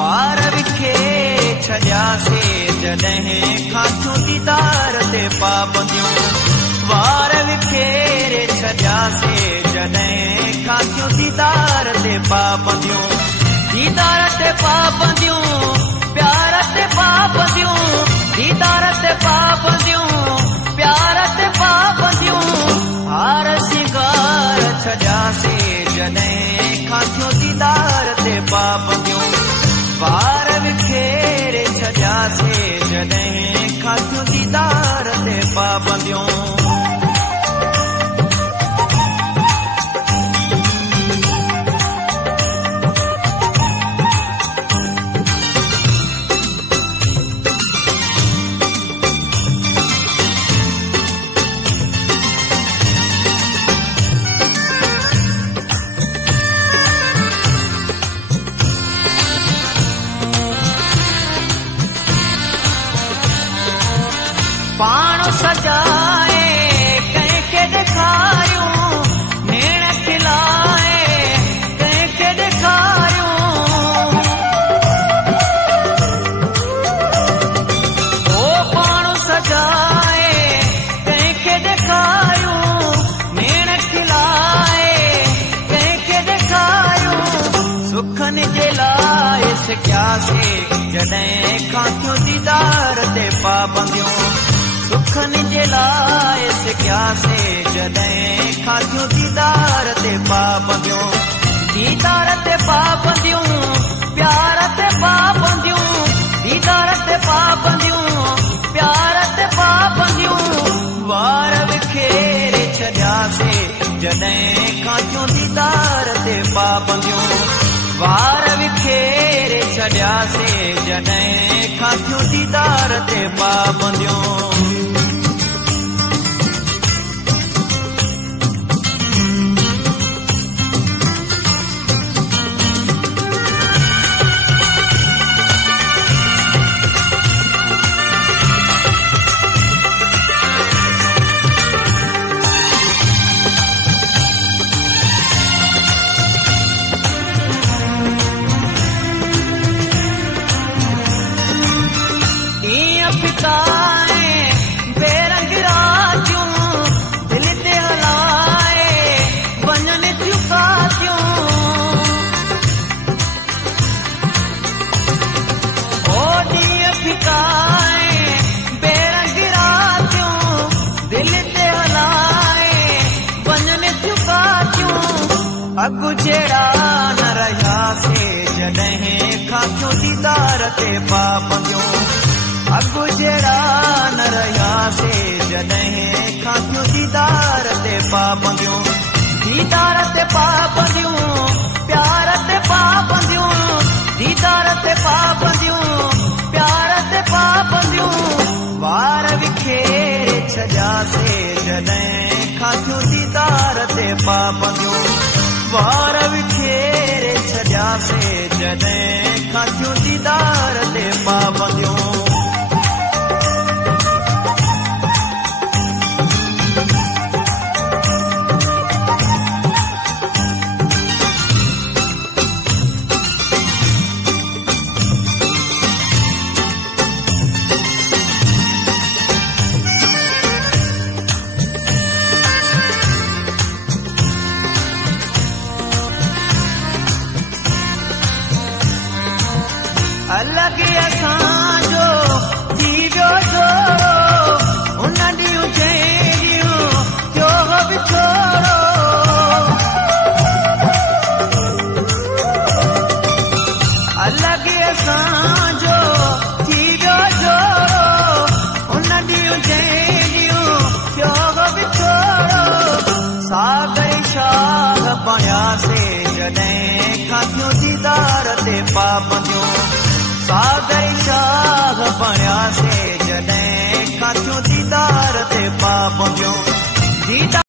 वार विखे छॾियासे जॾहिं खां दीदार ते पाबंदियूं वार विखेरे छॾियासे जॾहिं खां दीदार ते पाबंदियूं दीदार ते पाबंदियूं प्यार ते पाबंदियूं दीदार ते पाबंदियूं प्यार ते पाबंदियूं हार सिंगार छॾियासे जॾहिं खां दीदार ते पाबंदियूं वार विखेरे छॾियासे जॾहिं खां दीदार ते पाबंदियूं पाण सजाए कंहिंखे ॾेखारियूं नेण खिलाए कंहिंखे ॾेखारियूं ओ पाण सजाए कंहिंखे ॾेखारियूं नेण खिलाए कंहिंखे ॾेखारियूं सुखनि जे लाइ सिकियासे जॾहिं खां दीदार ते पाबंदियूं सुखनि जे लाइ सिकियासे जॾहिं खां दीदार ते पाबंदियूं दीदार ते पाबंदियूं प्यार ते पाबंदियूं दीदार ते पाबंदियूं प्यार ते पाबंदियूं वार विखेरे छॾियासे जॾहिं खां दीदार ते पाबंदियूं वार विखेरे छॾियासे जॾहिं खां दीदार ते पाबंदियूं बेरंग रातियूं दिल ते हलाए वञनि थियूं कातियूं ओ ॾींहं फिकाए बेरंग रातियूं दिल ते हलाए वञनि थियूं कातियूं अॻु जहिड़ा न रहियासे जॾहिं खां दीदार ते पाबंदियूं अॻु जहिड़ा न रहियासे जॾहिं खां दीदार ते पाबंदियूं दीदार ते पाबंदियूं प्यार ते पाबंदियूं दीदार ते पाबंदियूं प्यार ते पाबंदियूं वार विखेरे छॾियासे जॾहिं खां दीदार ते पाबंदियूं वार विखेरे छॾियासे जॾहिं खां दीदार ते पाबंदियूं अलॻि असांजो थी वियो छोरो उन ॾींहुं जंहिं ॾींहुं थियो विछोरो अलॻि असांजो थी वियो छोरो उन ॾींहुं जंहिं ॾींहुं थियो विछोरो साॻई शाह पढ़ियासे जॾहिं खां दीदार ते पाबंदियूं साॻई शाह पढ़ियासे जॾहिं खां दीदार ते पाबंदियूं